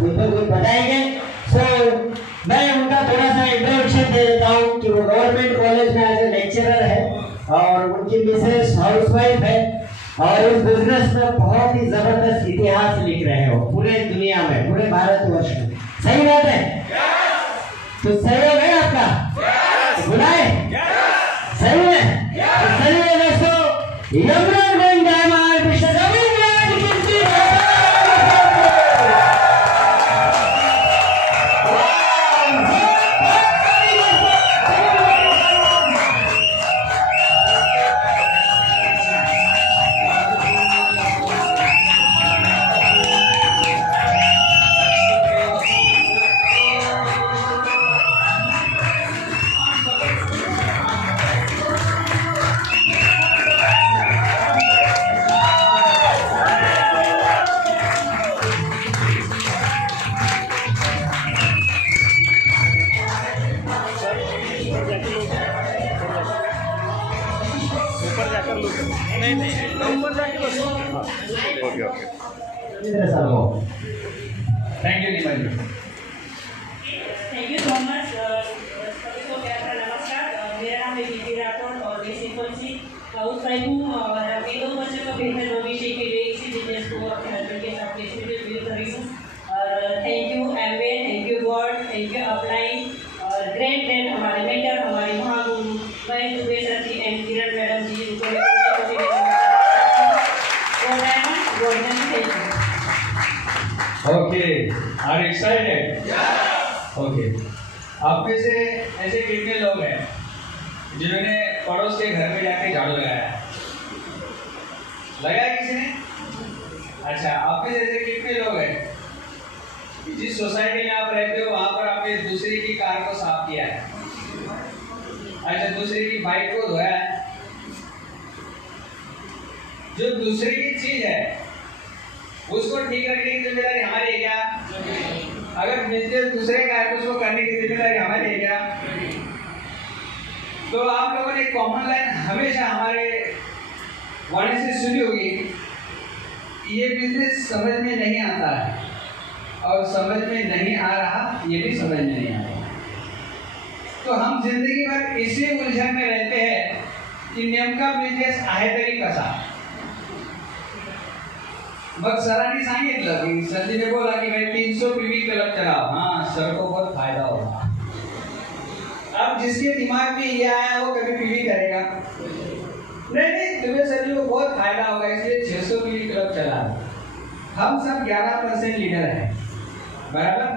बताएंगे। सो मैं उनका थोड़ा सा इंट्रोडक्शन दे देता हूँ कि वो गवर्नमेंट कॉलेज में एज ए लेक्चरर है और उनकी मिसेस हाउसवाइफ है और इस बिजनेस में बहुत ही जबरदस्त इतिहास लिख रहे हो पूरे दुनिया में, पूरे भारतवर्ष में। सही बात है? तो सहयोग है आपका? बुलाए? सही है? सही है दोस्तों, यमराज गोविंद हमारे विश्व गोविंद की Thank you, Nimal. Thank you so much. सभी को प्यार का नमस्कार। मेरा नाम है दीदी राठौर और मैं सिंपल सी हाउसवाइफ हूँ और अभी 2 बच्चों को भेजकर भविष्य के लिए इसी बिजनेस को अपने हस्बैंड के साथ बेचने के लिए बिल्ड करी हूँ। और thank you Amway, thank you God, thank you upline और ग्रेट हमारे मेंटर, हमारे महागुरु Mahesh Dubey sir ji and Kiran madam ji, Okay, are you excited? Okay. आप में से ऐसे कितने लोग हैं जिन्होंने पड़ोस के घर में जाके झाड़ू लगाया? लगाया किसी ने? अच्छा, आप में से ऐसे कितने लोग हैं जिस सोसाइटी में आप रहते हो वहाँ पर आपने दूसरे की कार को साफ किया है? अच्छा, दूसरे की बाइक को धोया है? जो दूसरे की चीज है उसको ठीक रखने की जिम्मेदारी हमारी है क्या? अगर बिजनेस दूसरे का है तो उसको करने की जिम्मेदारी हमारी है क्या? तो आप लोगों ने कॉमन लाइन हमेशा हमारे वाणी से सुनी होगी, ये बिजनेस समझ में नहीं आता है और समझ में नहीं आ रहा, ये भी समझ में नहीं आ रहा। तो हम जिंदगी भर इसी उलझन में रहते हैं की नेमका बिझनेस आहे तरी कसा। मग सरांनी सांगितलं की संजय ने बोला कि मैं 300 पीवी क्लब चलाओ, हाँ सर को बहुत फायदा होगा। अब जिसके दिमाग में ये आया वो कभी पीवी करेगा नहीं, तुम्हें सर को बहुत फायदा होगा इसलिए 600 पीवी क्लब चला। हम सब 11% लीडर हैं, बराबर।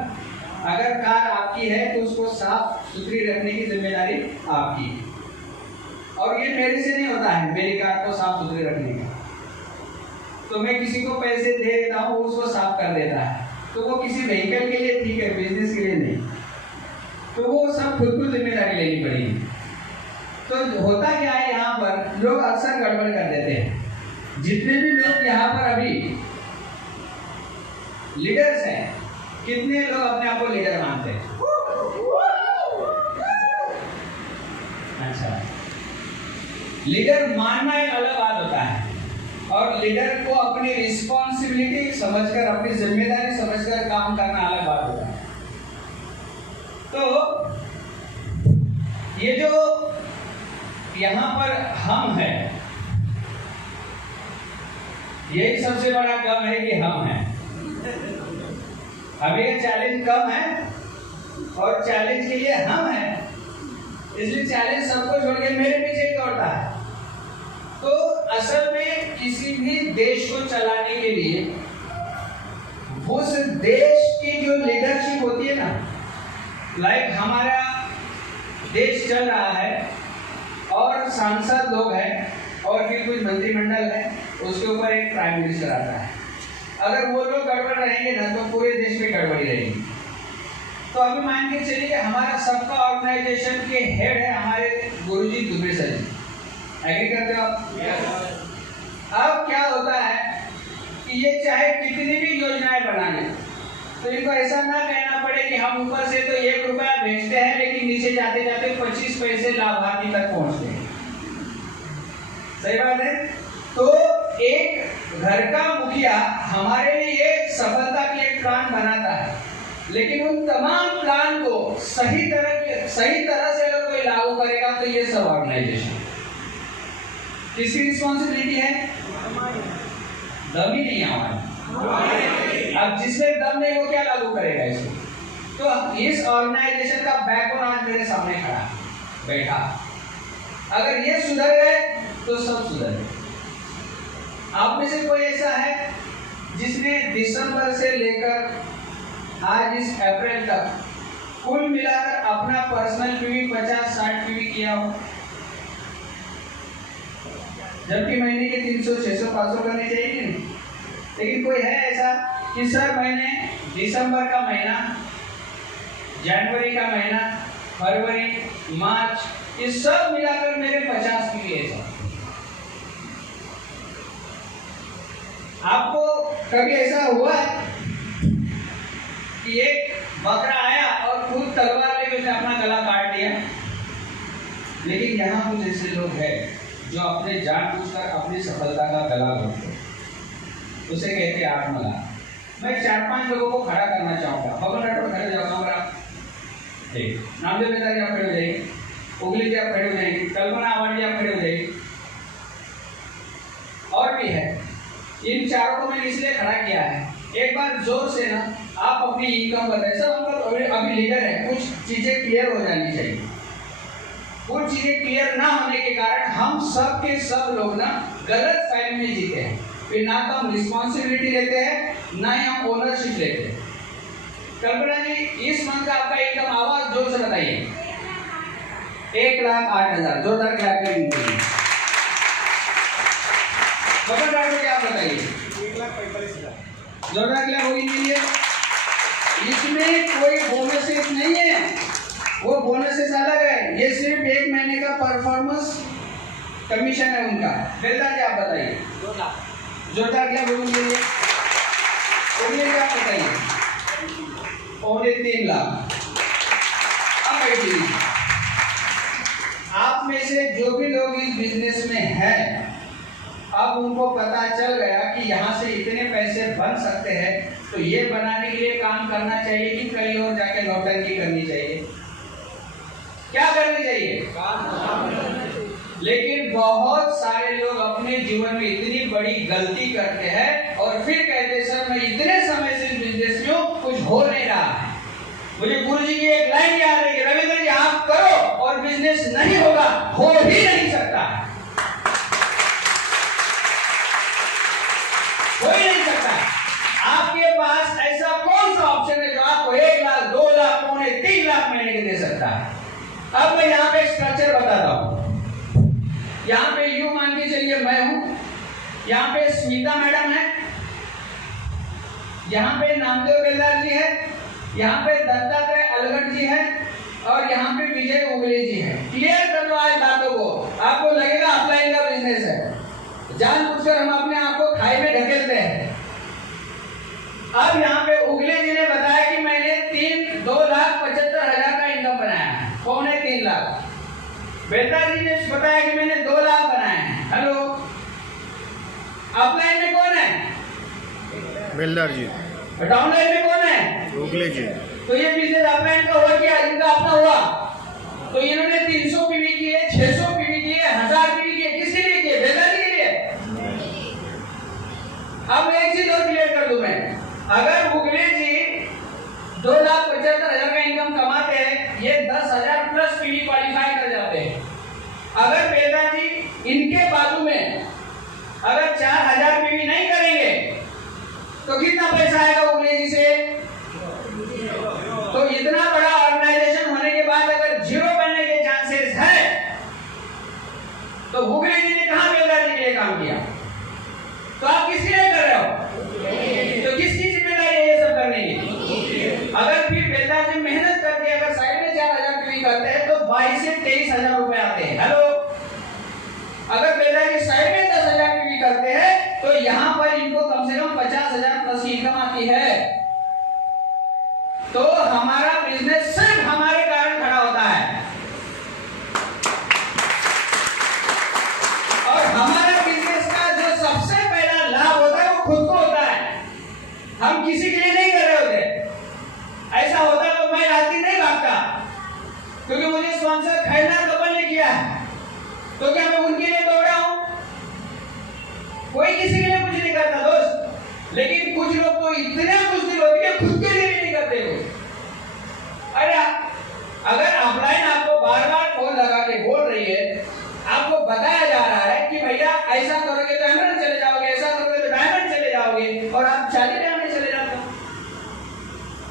अगर कार आपकी है तो उसको साफ सुथरी रखने की जिम्मेदारी आपकी, और ये मेरे से नहीं होता है मेरी कार को साफ सुथरी रखने का। तो मैं किसी को पैसे दे देता हूँ, उसको साफ कर देता है, तो वो किसी व्हीकल के लिए ठीक है, बिजनेस के लिए नहीं। तो वो सब खुद को जिम्मेदारी लेनी पड़ेगी। तो होता क्या है, यहाँ पर लोग अक्सर गड़बड़ कर देते हैं। जितने भी लोग यहाँ पर अभी लीडर्स हैं, कितने लोग अपने आप को लीडर मानते हैं? अच्छा, लीडर मानना एक अलग बात होता है और लीडर को अपनी रिस्पॉन्सिबिलिटी समझकर, अपनी जिम्मेदारी समझकर काम करना अलग बात होता है। तो ये जो यहाँ पर हम हैं, यही सबसे बड़ा कम है कि हम हैं। अभी ये चैलेंज कम है और चैलेंज के लिए हम हैं, इसलिए चैलेंज सबको छोड़ के मेरे पीछे ही दौड़ता है। तो असल में किसी भी देश को चलाने के लिए उस देश की जो लीडरशिप होती है ना, लाइक हमारा देश चल रहा है और सांसद लोग हैं और फिर कुछ मंत्रिमंडल है, उसके ऊपर एक प्राइम मिनिस्टर आता है। अगर वो लोग गड़बड़ रहेंगे ना तो पूरे देश में गड़बड़ी रहेगी। तो अभी मान के चलिए कि हमारा सबका ऑर्गेनाइजेशन के हेड है हमारे गुरुजी दुबे सर जी, एग्री करते हो आप? अब क्या होता है कि ये चाहे कितनी भी योजनाएं बना लें, तो इनको ऐसा ना कहना पड़े कि हम ऊपर से तो 1 रुपया भेजते हैं लेकिन नीचे जाते जाते 25 पैसे लाभार्थी तक पहुंचते हैं। सही बात है। तो एक घर का मुखिया हमारे लिए सफलता की एक प्लान बनाता है, लेकिन उन तमाम प्लान को सही तरह से अगर कोई लागू करेगा तो ये सब ऑर्गेनाइजेशन, किसकी रिस्पॉन्सिबिलिटी है? दम ही नहीं हमारी। अब जिसमें दम नहीं वो क्या लागू करेगा इसको? तो इस ऑर्गेनाइजेशन का बैकबोन आज मेरे सामने खड़ा बैठा, अगर ये सुधर गए तो सब सुधर गए। आप में से कोई ऐसा है जिसने दिसंबर से लेकर आज इस अप्रैल तक कुल मिलाकर अपना पर्सनल पीवी 50-60 पीवी किया हो? जबकि महीने के 300, 600, 500 करने चाहिए नहीं। लेकिन कोई है ऐसा कि सर मैंने दिसंबर का महीना, जनवरी का महीना, फरवरी, मार्च, ये सब मिलाकर मेरे 50 पीवी है। आपको कभी ऐसा हुआ कि एक बकरा आया और खुद तलवार लेकर उसने अपना गला काट दिया? लेकिन यहाँ कुछ ऐसे लोग हैं जो अपने जानबूझकर अपनी सफलता का गला घोटते हैं, उसे कहते हैं आत्मलाभ। मैं 4-5 लोगों को खड़ा करना चाहूंगा। बबन राठौर खड़े हो जाऊंगा आप, ठीक, नामदेव मेहता जी आप खड़े हो जाएंगे, उगली जी आप खड़े हो जाएंगे, कल्पना आवाड़ जी आप खड़े हो जाएंगे, और भी है। इन चारों को मैंने इसलिए खड़ा किया है, एक बार जोर से ना आप अपनी इनकम बताएं। सब हम लोग अभी लीडर है, कुछ चीजें क्लियर हो जानी चाहिए। कुछ चीजें क्लियर ना होने के कारण हम सब के सब लोग ना गलत फहमी में जीते हैं। फिर ना तो हम रिस्पॉन्सिबिलिटी लेते हैं, ना ही हम ओनरशिप लेते हैं। कल्पना जी, इस मंथ का आपका इनकम आवाज जोर से बताइए। 1,08,000, जोरदार क्लैप करेंगे। बबन राठौर क्या बताइए? 1,45,000, जोरदार क्लैप होगी के लिए। इसमें कोई बोनसेस नहीं है, वो बोनसेस अलग है, ये सिर्फ 1 महीने का परफॉर्मेंस कमीशन है उनका। बेलदार जी आप बताइए। 2 लाख, जोरदार क्लैप होगी के लिए। उन्हें क्या बताइए? 3 लाख। अब बैठिए, आप में से जो भी लोग इस बिजनेस में हैं, अब उनको पता चल गया कि यहाँ से इतने पैसे बन सकते हैं, तो ये बनाने के लिए काम करना चाहिए कि कहीं और जाके नौटंकी करनी चाहिए? क्या करनी चाहिए? लेकिन बहुत सारे लोग अपने जीवन में इतनी बड़ी गलती करते हैं और फिर कहते हैं सर मैं इतने समय से बिजनेस में हूं, कुछ हो नहीं रहा है। मुझे गुरु जी की एक लाइन याद है कि रविंद्र जी आप करो और बिजनेस नहीं होगा, हो ही नहीं सकता, हो ही नहीं सकता। आपके पास ऐसा कौन सा ऑप्शन है जो आपको 1 लाख, 2 लाख, 2.5-3 लाख महीने के दे सकता है? अब मैं यहाँ पे स्ट्रक्चर बताता हूँ। यहाँ पे यू मान के चलिए मैं हूं, यहाँ पे स्मिता मैडम है, यहाँ पे नामदेव बेलदार जी है, यहाँ पे दत्तात्रेय अलगट जी है और यहाँ पे विजय उगले जी है। क्लियर कर लो आज बातों को, आपको लगेगा अपलाइन का बिजनेस है। जानबूझकर हम अपने आप को खाई में ढकेलते हैं। अब यहाँ पे उगले जी ने बताया कि मैंने 2,75,000 का इनकम बनाया है, 3 लाख। बेलदार जी ने बताया कि मैंने 2 लाख बनाए हैं। हेलो, अपलाइन में कौन है? बेलदार जी। डाउनलाइन में कौन है? उगले जी। तो ये बिजनेस अपलाइन का हुआ क्या? इनका अपना हुआ। तो इन्होंने 300 पीवी किए, 600 पीवी किए, 1000 पीवी किए, किसके लिए किए? बेलदार जी के लिए। अब एक चीज और क्लियर कर दूं मैं, अगर उगले जी 2,75,000 का इनकम कमाते हैं, ये 10,000 प्लस पीवी क्वालिफाई कर जाते हैं। अगर बेलदार जी इनके बाजू में अगर 4,000 पीवी नहीं करेंगे तो कितना पैसा आएगा उगले जी से? तो इतना बड़ा ऑर्गेनाइजेशन होने के बाद अगर 0 बनने के चांसेस है, तो उगले जी ने कहां बेलदार जी के लिए काम किया? तो आप किसके लिए कर रहे हो? तो किसकी जिम्मेदारी है ये सब करने की? अगर फिर बेलदार जी मेहनत करके अगर साइड में 4,000 पीवी करते हैं तो 22 से 23,000 रुपए आते हैं। हेलो, अगर बेलदार जी साइड में 10,000 पीवी करते हैं तो यहां पर इनको कम से कम 50,000 प्लस इनकम आती है। तो हमारा बिजनेस सिर्फ हमारे कारण खड़ा होता है और हमारा बिजनेस का जो सबसे पहला लाभ होता है वो खुद को होता है। हम किसी के लिए नहीं कर रहे तो क्या मैं उनके लिए दौड़ रहा हूं? कोई किसी के लिए कुछ नहीं करता दोस्त, लेकिन कुछ लोग तो इतने बुज़दिल होते हैं खुद के लिए भी नहीं करते हो। अरे अगर ऑफलाइन आपको बार बार फोन लगा के बोल रही है, आपको बताया जा रहा है कि भैया ऐसा करोगे तो एमरल्ड चले जाओगे, ऐसा करोगे तो डायमंड चले जाओगे, और आप 40,000 में चले जाते हो।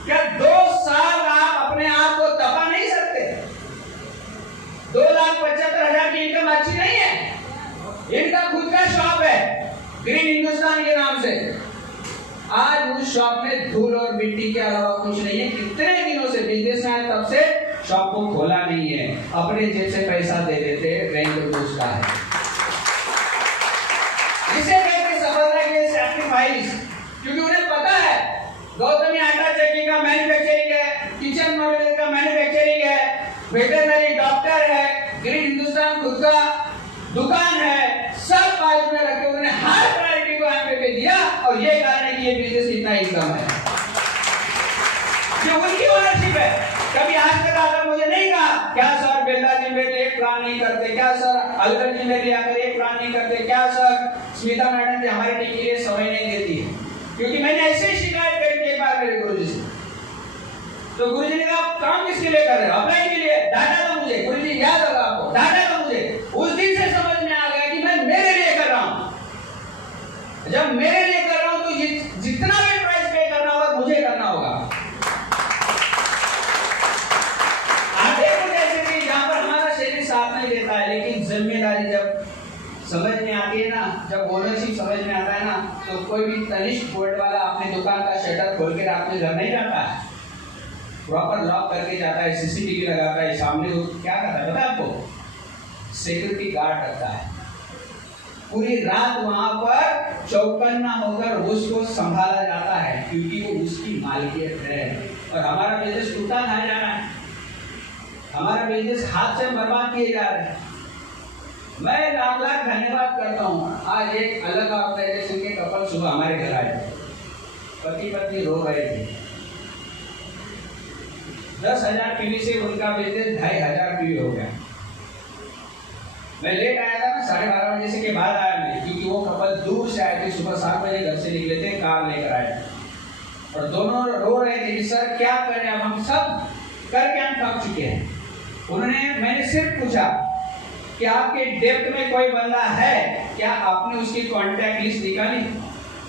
क्या 2 साल आप अपने आप को तपा नहीं सकते? 2,75,000 की इनकम अच्छी नहीं है। इनका खुद का शॉप है ग्रीन हिंदुस्तान के नाम से। आज उस शॉप में धूल और मिट्टी के अलावा कुछ नहीं है। कितने दिनों से बिजनेस में तब से शॉप को खोला नहीं है, अपने जेब से पैसा दे देते, रेंट उसका है। इसे कहते सफलता के सैक्रिफाइस, क्योंकि उन्हें पता है गौतमी आटा चक्की का मैन्युफैक्चरिंग है, किचन मॉड्यूलर का मैन्युफैक्चरिंग है, वेटरनरी डॉक्टर है, ग्रीन हिंदुस्तान खुद का दुकान है, सब बाजू में रखे उन्होंने हर प्रायोरिटी को यहाँ पे दिया, और ये कारण है कि ये बिजनेस इतना इनकम है। ये उनकी ओनरशिप है। कभी आज तक आकर मुझे नहीं कहा क्या सर बिरला जी मेरे लिए एक प्लान नहीं करते, क्या सर अलगढ़ जी मेरे लिए आकर एक प्लान नहीं करते, क्या सर स्मिता मैडम जी हमारे टीम के लिए समय नहीं देती है। क्योंकि मैंने ऐसे शिकायत करी थी एक बार मेरे गुरुजी से, तो गुरुजी ने कहा काम किसके लिए कर रहे हो? अपने के लिए। डाटा दो मुझे। गुरुजी याद होगा आपको, डाटा दो मुझे। उस दिन से समझ में आ गया कि मैं मेरे लिए कर रहा हूं। जब मेरे लिए कर रहा हूं तो जितना भी प्राइस पे करना होगा मुझे करना होगा। आगे कुछ ऐसे भी जहां पर हमारा शरीर साथ नहीं देता है, लेकिन जिम्मेदारी जब समझ में आती है ना, जब ओनरशिप समझ में आता है ना, तो कोई भी तनिष्क बोर्ड वाला अपनी दुकान का शटर खोल के रात में घर नहीं जाता है, प्रॉपर लॉक करके जाता है, सीसीटीवी लगाता है, सामने क्या करता है पता है आपको? सिक्योरिटी गार्ड रखता है। पूरी रात वहां पर चौकन्ना होकर उसको संभाला जाता है, क्योंकि वो उसकी मालिकियत है। और हमारा बिजनेस टूटा खाया जा रहा है, हमारा बिजनेस हाथ से बर्बाद किए जा रहे हैं। मैं लाख लाख धन्यवाद करता हूँ। आज एक अलग ऑर्गेनाइजेशन के कपल सुबह हमारे घर आए, पति पत्नी रो रहे थे। 10,000 पीवी से उनका बिजनेस 2,500 पीवी हो गया। मैं लेट आया था ना, 12:30 बजे से के बाद आया मैं, क्योंकि वो कपल दूर से आए थे, सुबह 7 बजे घर से निकले थे, कार लेकर आए, और दोनों रो रहे थे कि सर क्या करें, अब हम सब करके हम थक चुके हैं। मैंने सिर्फ पूछा कि आपके डेप्थ में कोई बंदा है क्या? आपने उसकी कॉन्टैक्ट लिस्ट निकाली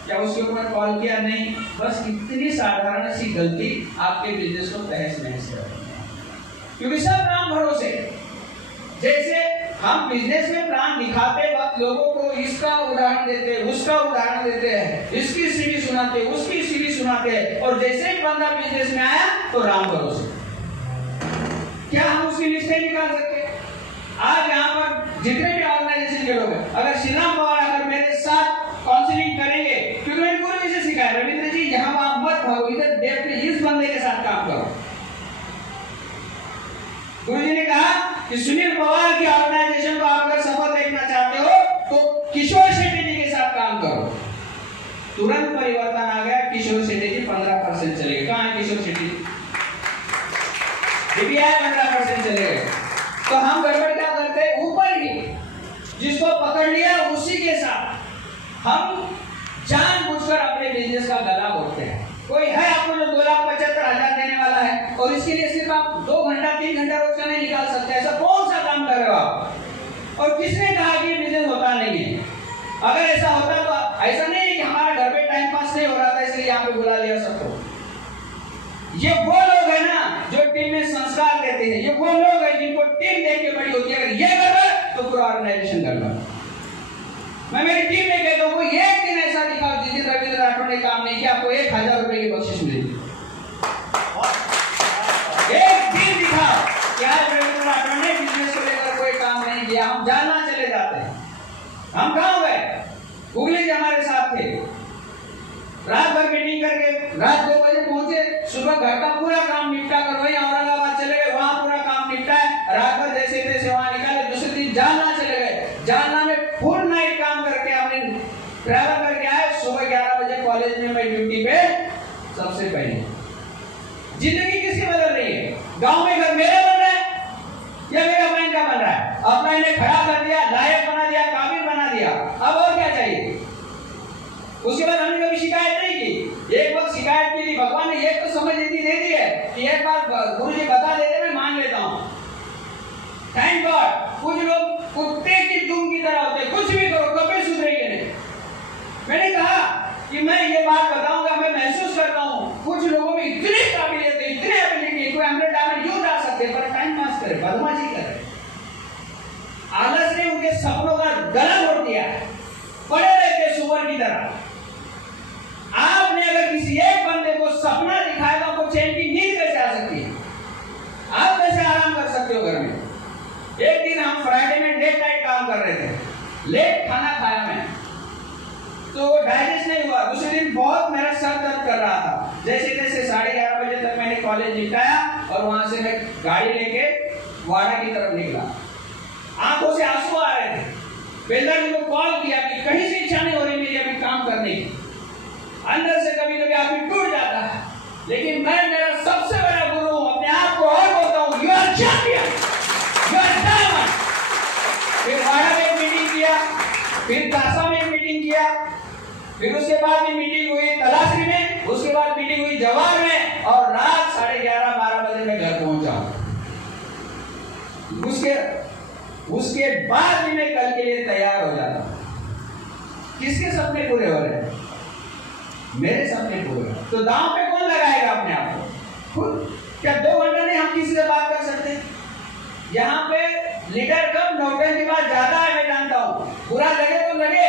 क्या? उसके ऊपर कॉल किया? नहीं। बस इतनी साधारण सी गलती आपके बिजनेस को तहस नहस कर रही है, क्योंकि सब राम भरोसे। जैसे हम बिजनेस में प्लान दिखाते वक्त लोगों को इसका उदाहरण देते, उसका उदाहरण देते हैं, इसकी सीढ़ी सुनाते, उसकी सीढ़ी सुनाते, और जैसे ही बंदा बिजनेस में आया तो राम भरोसे। क्या हम उसकी लिस्ट नहीं निकाल सकते? आज यहाँ पर जितने भी ऑर्गेनाइजेशन के लोग हैं, अगर श्रीराम पवार अगर मेरे साथ काउंसलिंग करेंगे, क्योंकि मैंने पूरे विषय सिखाया, रविंद्र जी यहाँ आप मत भागो, इधर डेप्थ में इस बंदे के साथ काम करो। गुरुजी ने कहा कि सुनील पवार की ऑर्गेनाइजेशन को आप अगर सफल देखना चाहते हो तो किशोर शेट्टी जी के साथ काम करो। तुरंत परिवर्तन आ गया, किशोर शेट्टी जी 15% चले गए। कहाँ है किशोर शेट्टी? 15% चले गए। तो हम गड़बड़ क्या करते हैं? ऊपर ही जिसको पकड़ लिया उसी के साथ हम जानबूझकर अपने बिजनेस का गला घोटते हैं। कोई है आपको जो 2,75,000 देने वाला है, और इसके लिए सिर्फ आप 2 घंटा 3 घंटा रोज का नहीं निकाल सकते? ऐसा कौन सा काम कर रहे हो आप? और किसने कहा कि बिजनेस होता नहीं है? अगर ऐसा होता तो ऐसा नहीं है कि हमारा घर पे टाइम पास नहीं हो रहा था इसलिए यहाँ पे बुला लिया सबको। ये वो लोग है ना जो टीम में संस्कार देते हैं, ये वो लोग हैं जिनको टीम देख के बड़ी होती है। अगर ये गड़बड़ तो पूरा ऑर्गेनाइजेशन गड़बड़। मैं मेरी टीम में कहता हूँ एक दिन ऐसा दिखाओ जिस दिन रविंद्र राठौड़ ने काम नहीं किया, आपको 1,000 रुपए की बख्शिश मिलेगी। एक दिन दिखाओ कि आज रविंद्र राठौड़ ने बिजनेस को लेकर कोई काम नहीं किया, हम जानना चले जाते हैं। हम कहाँ गए? गुगली जी हमारे साथ थे, रात भर मीटिंग करके रात 2 बजे पहुंचे, सुबह घर का पूरा काम निपटा कर वही औरंगाबाद चले गए, वहां पूरा काम निपटा है, रात भर जैसे तैसे वहां निकाले, दूसरे दिन जालना चले गए, जालना में फुल नाइट काम करके हमने ट्रैवल करके आए, सुबह 11 बजे कॉलेज में मैं ड्यूटी पे सबसे पहले। जिंदगी किसकी बदल रही है? गांव में घर मेरा बन रहा है या मेरा बहन का बन रहा है? अपना इन्हें खड़ा कर दिया, एक तो समझ इतनी दे दी है कि एक बार गुरुजी बता देते मैं मान लेता हूँ। Thank God. कुछ लोग कुत्ते की दुम की तरह होते, कुछ भी करो कभी सुधरेंगे नहीं। मैंने कहा कि मैं ये बात बताऊंगा, मैं महसूस करता हूँ कुछ लोगों में इतनी काबिलियत है, इतनी एबिलिटी, कोई 100 डायमंड यूं जा सकते पर टाइम पास करे, बदमाशी करे। आलस ने उनके सपनों का गला घोट दिया, पड़े रहते सुअर की तरह। आपने अगर किसी एक बंदे को सपना दिखाया तो आपको चैन की नींद कैसे आ सकती है? आप कैसे आराम कर सकते हो घर में? एक दिन हम फ्राइडे में लेट नाइट काम कर रहे थे, लेट खाना खाया मैं, तो डाइजेस्ट नहीं हुआ। दूसरे दिन बहुत मेरा सर दर्द कर रहा था। जैसे तैसे 11:30 बजे तक मैंने कॉलेज निपटाया और वहां से मैं गाड़ी लेके वाड़ा की तरफ निकला। आंखों से आंसू आ रहे थे। बेलदार जी को कॉल किया कि कहीं से इच्छा नहीं हो रही मेरी अभी काम करने की। अंदर से कभी कभी आदमी टूट जाता है, लेकिन मैं मेरा सबसे बड़ा गुरु हूं, अपने आप को और बोलता हूं, you are champion, you are diamond. फिर वाड़ा में एक मीटिंग किया, फिर कासा में एक मीटिंग किया, फिर उसके बाद में मीटिंग हुई तलाशी में, उसके बाद मीटिंग हुई जवाहर में, और रात 11:30-12 बजे मैं घर पहुंचा। उसके बाद भी मैं कल के लिए तैयार हो जाता। किसके सपने पूरे हो रहे हैं? मेरे सपने पूरे। तो दांव पे कौन लगाएगा अपने आप को? खुद। क्या 2 घंटे नहीं हम किसी से बात कर सकते? यहाँ पे लीडर कम, नौटंकी की बात ज्यादा है, मैं जानता हूँ। बुरा लगे तो लगे।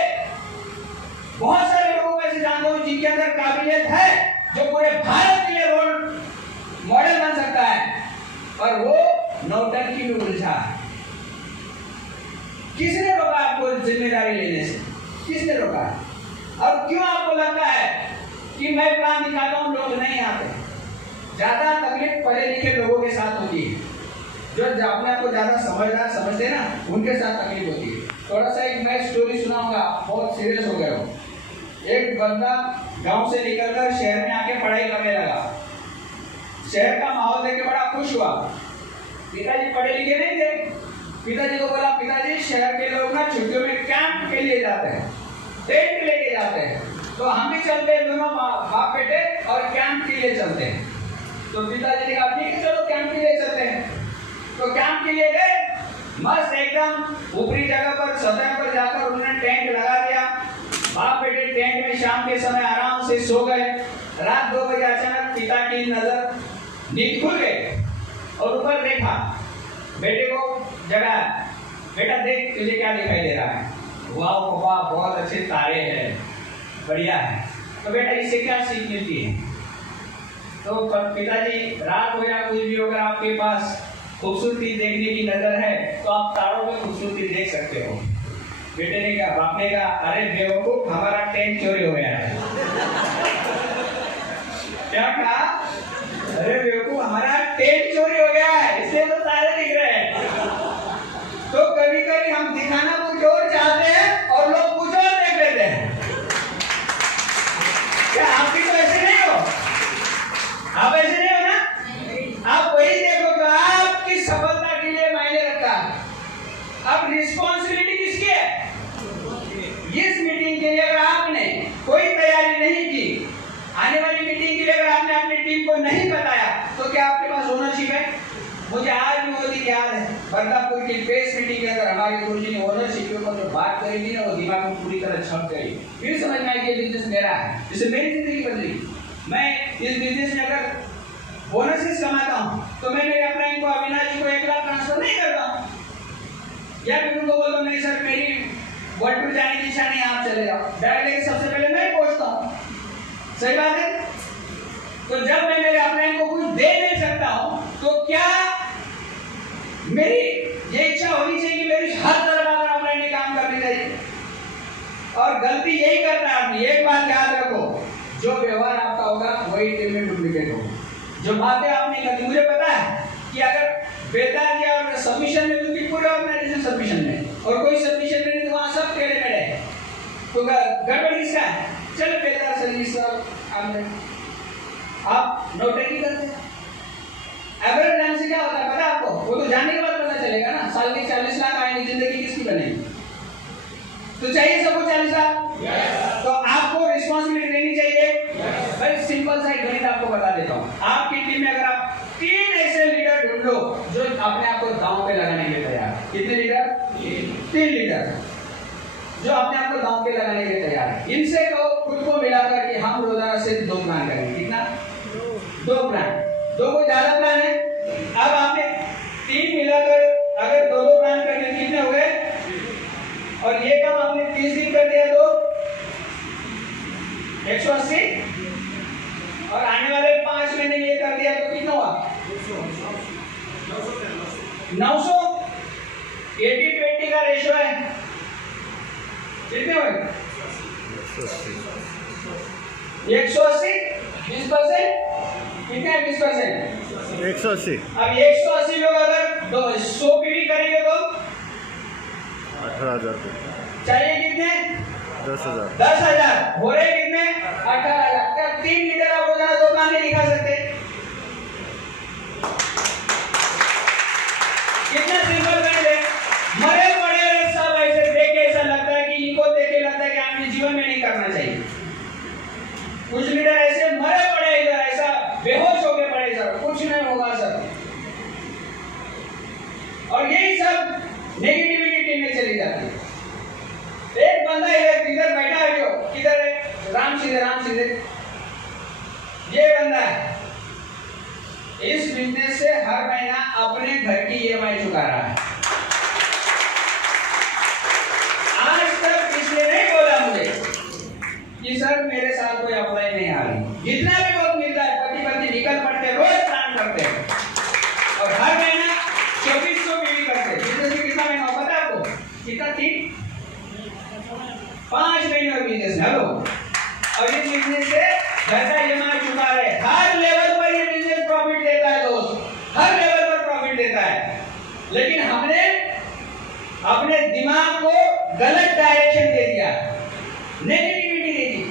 बहुत सारे लोगों को ऐसे जानता हूँ जिनके अंदर काबिलियत है, जो पूरे भारत के लिए रोल मॉडल बन सकता है, और वो नौटंकी में उलझा है। किसने रोका आपको जिम्मेदारी लेने से? किसने रोका? और क्यों आपको लगता है कि मैं प्लान दिखाता हूं लोग नहीं आते? ज्यादा तकलीफ पढ़े लिखे लोगों के साथ होती है, जो अपने आप को ज्यादा समझदार समझते हैं ना, उनके साथ तकलीफ होती है। थोड़ा सा एक मैं स्टोरी सुनाऊंगा, बहुत सीरियस हो गए हो। एक बंदा गांव से निकलकर शहर में आके पढ़ाई करने लगा। शहर का माहौल देख के बड़ा खुश हुआ। पिताजी पढ़े लिखे नहीं थे। पिताजी को बोला, पिताजी शहर के लोग ना छुट्टियों में कैंप के लिए जाते हैं, टेंट लेके जाते हैं, तो हम भी चलते हैं, दोनों बाप बेटे, और कैंप के लिए चलते हैं। तो पिताजी ने कहा ठीक है चलो कैंप के लिए चलते हैं। तो कैंप के लिए गए, मस्त एकदम ऊपरी जगह पर सतह पर जाकर उन्होंने टेंट लगा दिया। बाप बेटे टेंट में शाम के समय आराम से सो गए। रात 2 बजे अचानक पिता की नजर नींद खुल गई और ऊपर देखा, बेटे को जगाया, बेटा देख तुझे क्या दिखाई दे रहा है? वाह पापा बहुत अच्छे तारे हैं, बढ़िया है। तो बेटा इससे क्या सीख मिलती है? तो पिताजी रात हो या कुछ भी हो, अगर आपके पास खूबसूरती देखने की नजर है तो आप तारों में खूबसूरती देख सकते हो। बेटे ने कहा, बाप ने कहा, अरे बेवकूफ हमारा टेंट चोरी हो गया है। क्या कहा? अरे बेवकूफ हमारा टेंट चोरी हो गया है, इसलिए तो तारे दिख रहे हैं। तो कभी कभी हम दिखाना कुछ और चाहते हैं और लोग कुछ और देख लेते हैं। क्या आप भी तो ऐसे नहीं हो? आप ऐसे नहीं हो ना? आप वही देखो जो आपकी सफलता के लिए मायने रखता है। अब रिस्पॉन्सिबिलिटी किसकी है? इस मीटिंग के लिए अगर आपने कोई तैयारी नहीं की, आने वाली मीटिंग के लिए अगर आपने अपनी टीम को नहीं बताया, तो क्या आपके पास ओनरशिप है? मुझे आज भी वो दिन याद है, बरदापुर की प्रेस मीटिंग के अंदर हमारे गुरुजी ने ओनरशिप के ऊपर जो बात करी थी ना, वो दिमाग में पूरी तरह छप गई। फिर समझ में आया कि ये बिजनेस मेरा है, जिससे मेरी जिंदगी बदली। मैं इस बिजनेस में अगर बोनसेस कमाता हूँ तो मैं मेरे अपने को अविनाश जी को 1 लाख ट्रांसफर नहीं करता हूँ, या फिर उनको बोलता हूँ नहीं सर मेरी वर्ल्ड टूर जाने की इच्छा नहीं, आप चले जाओ। बैग लेके सबसे पहले मैं पहुंचता हूँ। सही बात है? तो जब मैं मेरे अपने को कुछ दे नहीं सकता हूं, तो क्या मेरी ये इच्छा होनी चाहिए कि मेरी हर तरह का अपने काम करनी चाहिए? और गलती यही करता है आदमी। एक बात याद रखो, जो व्यवहार आपका होगा वही टीम में डुप्लीकेट होगा। जो बातें आप नहीं करती, मुझे पता है कि अगर बेदार किया और सबमिशन में दूंगी पूरे ऑर्गेनाइजेशन सबमिशन में, और कोई सबमिशन में नहीं तो वहां सब टेढ़े मेढ़े, तो गड़बड़ किसका है? चलो बेदार सर्विस आप नौटंकी करते हैं। एवरेज लाइन से क्या होता है पता है आपको? वो तो जाने के बाद पता चलेगा ना। साल के 40 लाख आएंगे, जिंदगी किसकी बनेगी? तो चाहिए सबको 40 लाख। तो आपको रिस्पॉन्सिबिलिटी लेनी चाहिए। भाई सिंपल सा एक गणित आपको बता देता हूँ, आपकी टीम में अगर आप 3 ऐसे लीडर ढूंढ लो जो अपने आप को दांव पे लगाने के लिए तैयार है। कितने लीडर? 3 लीडर जो अपने आप को दांव पे लगाने के लिए तैयार है। इनसे को खुद को मिलाकर कि हम रोजाना से 2 प्लान करेंगे। कितना? 2 प्लान। 2 को ज्यादा प्लान है। अब आपने 3 मिलाकर अगर 2-2 प्लान कर दिए, कितने हो गए? और ये काम आपने 30 दिन कर दिया तो 180, और आने वाले 5 महीने ये कर दिया तो कितना हुआ? 900। 80-20 का रेशो है, कितने हुए? 180 20%, कितने है 20%? 180। अब 180 लोग अगर 100 पीवी करेंगे तो 18,000 चाहिए कितने? 10,000। 10,000 हो रहे कितने? 18,000। क्या 3 लीटर आप रोजाना 2 प्लान नहीं दिखा सकते? कितना सिंपल गणित है। मरे पड़े सब ऐसे देख के ऐसा लगता है कि इनको देख के लगता है कि आपके जीवन में नहीं करना चाहिए। कुछ लीडर ऐसे मरे पड़े इधर, ऐसा बेहोश होके पड़े सर, कुछ नहीं होगा सर, और यही सब नेगेटिविटी टीम में चली जाती है। एक बंदा इधर बैठा है, जो किधर है? राम सीधे ये बंदा है, इस बिजनेस से हर महीना अपने घर की EMI चुका रहा है। आज तक किसने नहीं बोला मुझे कि सर मेरे साथ कोई अप्लाई नहीं आ रही। जितना भी वक्त मिलता है पति पत्नी निकल पड़ते हैं, रोज प्लान करते हैं और हर महीना 2400 पीवी करते हैं। बिजनेस में कितना महीना पता है आपको? कितना? 5 महीने और बिजनेस में। हेलो, और इस बिजनेस से घर का EMI चुका रहे। हर लेवल पर ये बिजनेस प्रॉफिट देता है दोस्त, हर लेवल पर प्रॉफिट देता है। लेकिन हमने अपने दिमाग को गलत डायरेक्शन दे दिया, नेगेटिविटी दे दी।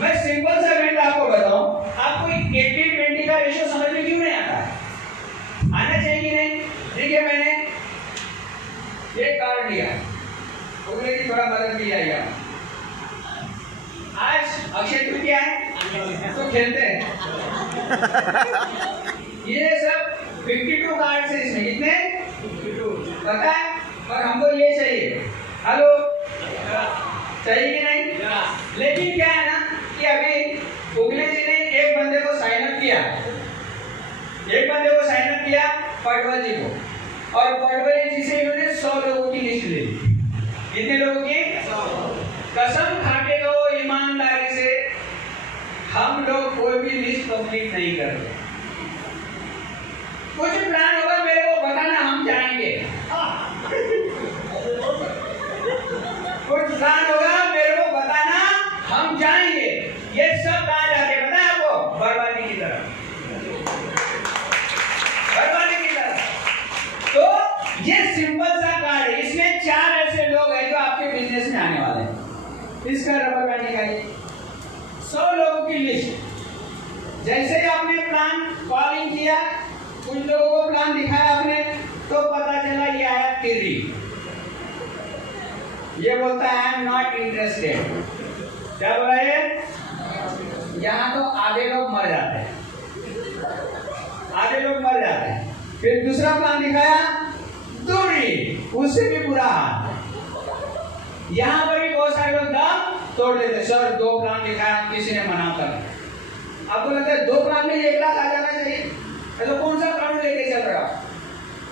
मैं सिंपल सा गणित आपको बताऊं, आपको 80-20 का रेशो समझ में क्यों नहीं आता? आना चाहिए कि नहीं? देखिए, मैंने ये कार्ड लिया, उगले की थोड़ा मदद की जाएगा। आज अक्षय तृतीया है तो खेलते हैं। ये सब 52 कार्ड से, इसमें कितने? 52 पता है, और हमको ये चाहिए। हेलो, चाहिए कि नहीं? लेकिन क्या है ना कि अभी उगले जी ने एक बंदे को साइन अप किया, पटवल जी को, और पटवल जी से इन्होंने 100 लोगों की लिस्ट ले ली। कितने लोगों की? 100। कसम खाके तो ईमानदारी से हम लोग कोई भी लिस्ट कंप्लीट नहीं करते। कुछ प्लान होगा मेरे को बताना, हम जाएंगे। कुछ प्लान होगा मेरे को बताना, हम जाएंगे। ये सब कहाँ जाते हैं पता है आपको? बर्बादी की तरफ, बर्बादी की तरफ। तो ये सिंपल सा कार्ड है, इसमें 4 ऐसे लोग हैं जो आपके बिजनेस में आने वाले हैं। इसका रबर बैंड निकालिए, 100 लोगों की लिस्ट। जैसे ही आपने प्लान कॉलिंग किया, कुछ लोगों को प्लान दिखाया आपने, तो पता चला ये आया तिर्री। ये बोलता है आई एम नॉट इंटरेस्टेड। क्या बोला ये? यहाँ तो आधे लोग मर जाते हैं, आधे लोग मर जाते हैं। फिर दूसरा प्लान दिखाया, दूरी, उससे भी बुरा हाल। यहाँ पर भी बहुत सारे लोग दम तोड़ देते। सर 2 प्लान दिखाया, किसी ने मना कर। आपको लगता है 2 प्लान में 1 लाख आ जाना चाहिए, तो कौन सा प्लान लेके चल रहा?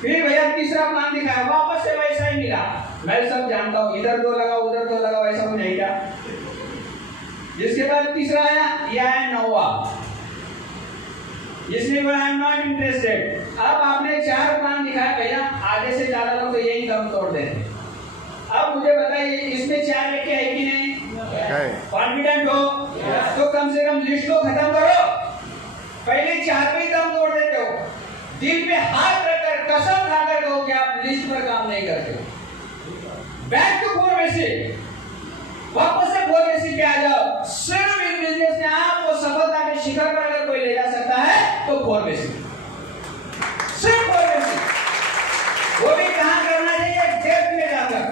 फिर भैया तीसरा प्लान दिखाया, वापस से वैसा ही मिला। मैं सब जानता हूँ, इधर 2 लगा, उधर 2 लगा, वैसा कुछ नहीं क्या। जिसके बाद तीसरा आया, यह है 9वां, जिसने बोला आई एम नॉट इंटरेस्टेड। अब आपने 4 प्लान दिखाया भैया, आधे से ज्यादा लोग तो यही दम तोड़ देते। अब मुझे बताइए, इसमें 4 व्यक्ति है कि नहीं? कॉन्फिडेंट हो तो कम से कम लिस्ट को खत्म करो। पहले 4 पे ही दम तोड़ देते हो, दिल पे हाथ रखकर कसम खाकर कहो कि आप लिस्ट पर काम नहीं करते हो। बैक टू 4 बेसिक, वापस से 4 बेसिक पे आ जाओ। सिर्फ इस बिजनेस में आपको सफलता के शिखर पर अगर कोई ले जा सकता है तो 4 बेसिक, सिर्फ 4 बेसिक। वो भी कहां करना चाहिए? डेप्थ में जाकर।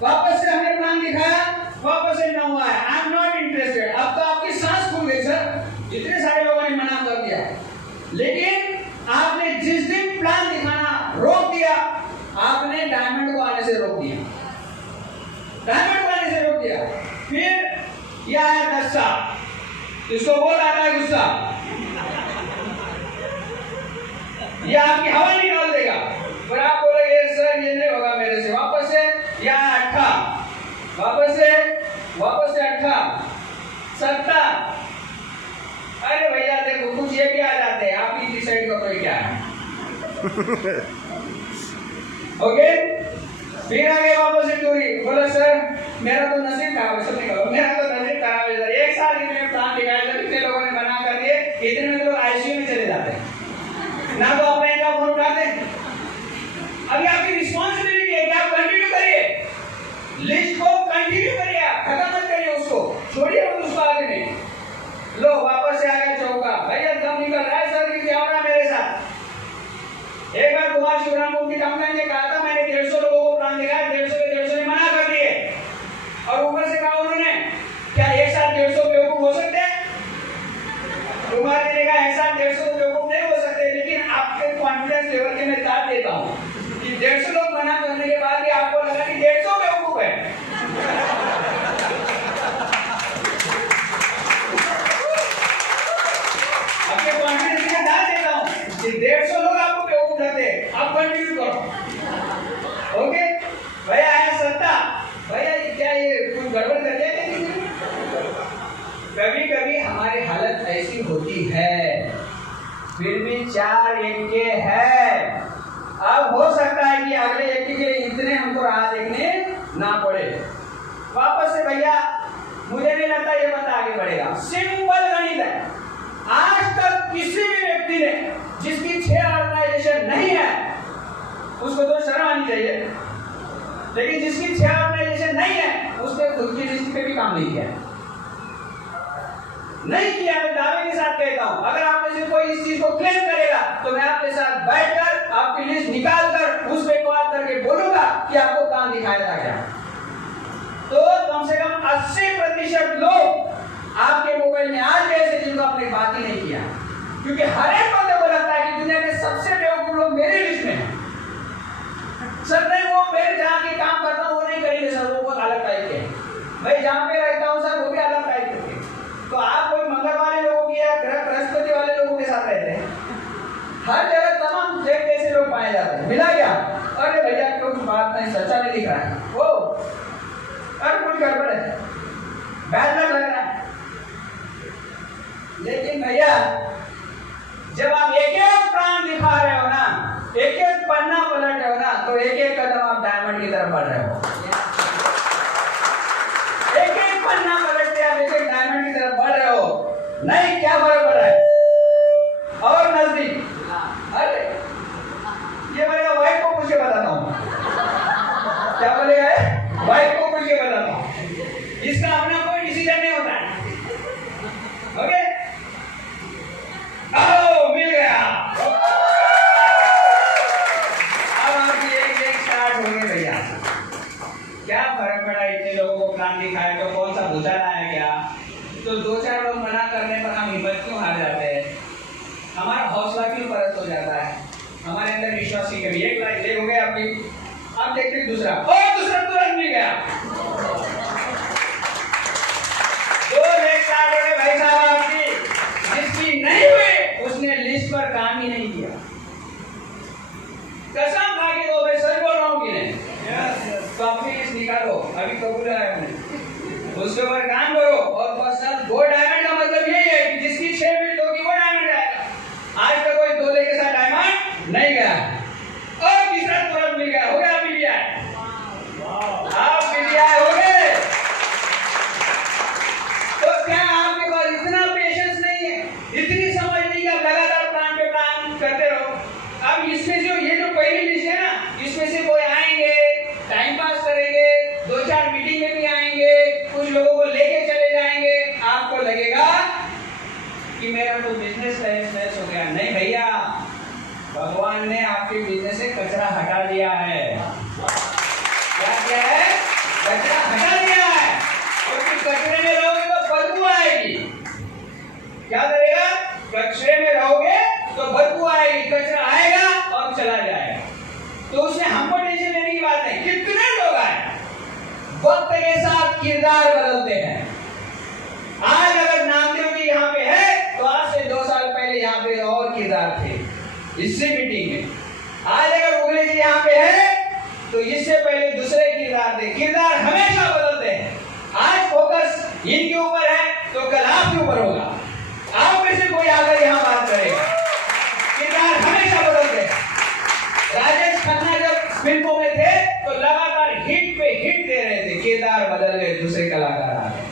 वापस से हमने प्लान दिखाया, वापस से 9 आया, आई एम नॉट इंटरेस्टेड। अब तो आपकी सांस खुल गई सर, जितने सारे लेकिन आपने जिस दिन प्लान दिखाना रोक दिया, आपने डायमंड को आने से रोक दिया, डायमंड को आने से रोक दिया। फिर यह है गुस्सा, इसको बोल आता है गुस्सा, यह आपकी हवा निकाल देगा। पर आप बोलेंगे सर ये नहीं होगा मेरे से, वापस से यह अट्ठा, वापस से अट्ठा, सत्ता। अरे भैया देखो कुछ ये भी आ जाते हैं, आप ही डिसाइड करो ये क्या है। ओके, फिर आगे वापस से चोरी, बोला सर मेरा तो नसीब खराब है, सब निकलो, मेरा तो नसीब खराब है सर। एक साल के लिए प्लान दिखाया था, कितने लोगों ने बना कर दिए, इतने में लोग आईसीयू में चले जाते हैं, ना तो अपने का फोन उठाते। अभी आपकी रिस्पॉन्सिबिलिटी है कि आप कंटिन्यू करिए, लिस्ट को कंटिन्यू करिए, आप खत्म मत करिए उसको, छोड़िए मत उसको आगे नहीं। लो वापस से आ गया चौका, भैया दम निकल रहा है सर कि क्या हो रहा है मेरे साथ। एक बार कुमार शिवराम की कंपनी ने कहा था मैंने 150 लोगों को प्लान दिखाया, 150 के 150 ने मना कर दिए, और ऊपर से कहा उन्होंने क्या एक साथ 150 बेवकूफ हो सकते हैं? कुमार जी ने कहा एक साथ 150 बेवकूफ नहीं हो सकते, लेकिन आपके कॉन्फिडेंस लेवल के मैं दाद देता हूँ कि 150 लोग मना करने के बाद भी आपको लगा कि 150 बेवकूफ है। आपके कॉन्फिडेंस के दाद देता हूँ कि 150 लोग आपको बेवकूफ कहते हैं, आप कंटिन्यू करो। ओके भैया है सत्ता, भैया क्या ये कुछ गड़बड़ कर दिया क्या? कभी कभी हमारी हालत ऐसी होती है, फिर भी 4 1 है। अब हो सकता है कि अगले 1 के लिए इतने हमको राह देखने ना पड़े। वापस से भैया मुझे नहीं लगता ये बंदा आगे बढ़ेगा। सिंपल गणित है, आज तक किसी भी व्यक्ति ने जिसकी 6 ऑर्गेनाइजेशन नहीं है उसको तो शर्म आनी चाहिए, लेकिन जिसकी 6 ऑर्गेनाइजेशन नहीं है उसने खुद की लिस्ट पे भी काम नहीं किया, नहीं किया। मैं दावे के साथ कहता हूं, अगर आप में से कोई इस चीज को क्लेम करेगा तो मैं आपके साथ बैठकर आपकी लिस्ट निकाल कर उस पे कॉल करके बोलूंगा कि आपको काम दिखाया था क्या। तो कम से कम 80% लोग आपके मोबाइल में आज ऐसे जिनको आपने बात ही नहीं किया, क्योंकि हर एक बंदे को लगता है कि दुनिया के सबसे बेवकूफ लोग मेरी लिस्ट में हैं। सर नहीं, वो मैं जहाँ के काम करता हूँ वो नहीं करेंगे सर, वो बहुत अलग टाइप के हैं। मैं जहाँ पे रहता हूँ सर वो भी अलग टाइप के। तो आप कोई मंगल वाले लोगों की या ग्रह बृहस्पति वाले लोगों के साथ रहते हैं, हर जगह तमाम जैसे लोग पाए जाते हैं। मिला क्या? अरे भैया कुछ बात नहीं, सच्चा नहीं दिख रहा है, वो अरे कुछ गड़बड़ है, बैड लग रहा है। लेकिन भैया जब आप एक एक प्लान दिखा रहे हो ना, एक एक पन्ना पलट रहे हो ना, तो एक एक कदम आप डायमंड की तरफ बढ़ रहे हो। एक एक पन्ना पलटते आप एक एक डायमंड की तरफ बढ़ रहे हो। नहीं, क्या फर्क पड़ रहा है? और नजदीक। अरे ये बोलेगा वाइफ को पूछ के बताता हूँ, क्या बोलेगा? वाइफ को पूछ के बताता हूँ, इसका अपना कोई डिसीजन नहीं होता है। ओके, आओ मिल गया। अब आपकी एक स्टार्ट हो गई भैया। क्या फर्क पड़ा इतने लोगों को प्लान दिखाया तो कौन सा बुझाना है क्या? तो 2-4 लोग मना करने पर हम हिम्मत क्यों हार जाते हैं? हमारा हौसला क्यों परस्त हो जाता है? हमारे अंदर विश्वास की कमी। एक लाइन हो गया आपकी, अब देखते हैं दूसरा, और दूसरा तुरंत मिल गया। 2 लेग स्टार्ट हो गए भाई साहब आपकी। जिसकी नहीं हुई उसने लिस्ट पर काम ही नहीं किया। कसम खा के दो, मैं सच बोल रहा हूँ कि नहीं? तो अपनी लिस्ट निकालो, अभी कबूल है उसके ऊपर काम करो, और बस अब 2 डायमंड का मतलब यही है कि जिसकी 6 मिनट होगी वो डायमंड आएगा। आज तक कोई 2 लेके साथ डायमंड नहीं गया, और तीसरा तुरंत मिल गया। हो गया मिलिया, आप मिलिया हो गए। तो क्या आपके पास इतना पेशेंस नहीं है, इतनी समझ नहीं कि आप लगातार प्लान पे प्लान करते रहो? अब इसमें जो ये जो पहली लिस्ट है ना, इसमें से कोई आएंगे, टाइम पास करेंगे, 2-4 मीटिंग में भी आएंगे, कुछ लोगों को लेके चले जाएंगे। आपको लगेगा कि मेरा तो बिजनेस लैस हो गया। नहीं भैया, भगवान ने आपके बिजनेस से कचरा हटा दिया है। क्या किया है? कचरा हटा दिया है, क्योंकि कचरे में रहोगे तो बदबू आएगी। क्या करेगा? कचरे में रहोगे तो बदबू आएगी, कचरा आएगा और चला जाएगा। तो उसमें हमको टेंशन लेने की बात नहीं। कितने लोग आए वक्त के साथ किरदार बदलते हैं। आज अगर नामदेव जी यहाँ पे है तो आज से 2 साल पहले यहाँ पे और किरदार थे इससे मीटिंग में। आज अगर उगले जी यहाँ पे है तो इससे पहले दूसरे किरदार थे। किरदार हमेशा बदलते हैं। आज फोकस इनके ऊपर है तो कल आपके ऊपर होगा। आप में से कोई आकर यहाँ बात करेगा। किरदार हमेशा बदलते हैं। राजेश खन्ना जब फिल्मों में थे तो लगातार हिट पे हिट दे रहे थे। किरदार बदल गए, दूसरे कलाकार आ गए।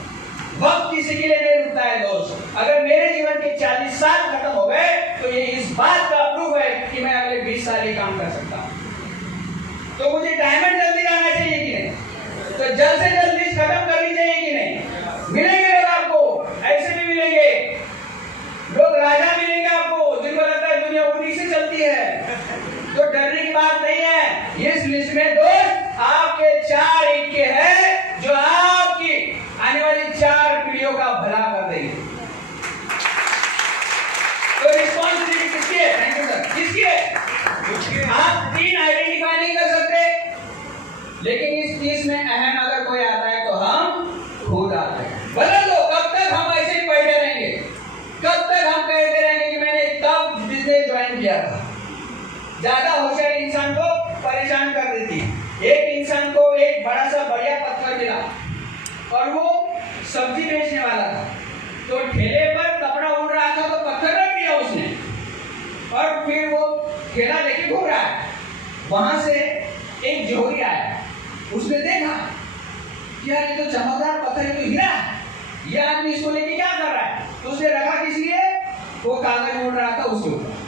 वक्त किसी के लिए नहीं रुकता है दोस्त। अगर मेरे जीवन के 40 साल खत्म हो गए तो ये इस बात का प्रूफ है कि मैं अगले 20 साल ही काम कर सकता हूँ। तो मुझे डायमंड जल्दी आना चाहिए कि नहीं? तो जल्द से जल्द लिस्ट खत्म करनी चाहिए कि नहीं? मिलेंगे लोग आपको, ऐसे भी मिलेंगे लोग, राजा मिलेंगे आपको जिनको लगता है दुनिया उन्हीं से चलती है। तो डरने की बात नहीं है। इस लिस्ट में दोस्त आपके 4 इक्के हैं जो आपकी आने वाली 4 पीढ़ियों का भला कर देंगे। तो रिस्पॉन्सिबिलिटी किसकी है? Thank you sir. किसकी है? आप 3 आइडेंटिफाई नहीं कर सकते, लेकिन इस चीज में अहम अगर कोई आता है तो हम खुद आते हैं। बदल दो। कब तक हम ऐसे ही बैठे रहेंगे? कब तक हम कहते रहेंगे कि मैंने तब बिजनेस ज्वाइन किया था? ज्यादा होशियार इंसान को परेशान कर देती है। एक इंसान को एक बड़ा सा बढ़िया पत्थर मिला और वो सब्जी बेचने वाला था। तो ठेले पर कपड़ा उड़ रहा था तो पत्थर रख दिया उसने और फिर वो ठेला लेके घूम रहा है। वहां से एक जोहरी आया, उसने देखा कि यार ये तो चमकदार पत्थर, ये तो हीरा है, ये आदमी इसको लेके क्या कर रहा है? तो उसने रखा किस लिए? वो कागज उड़ रहा था उसके ऊपर।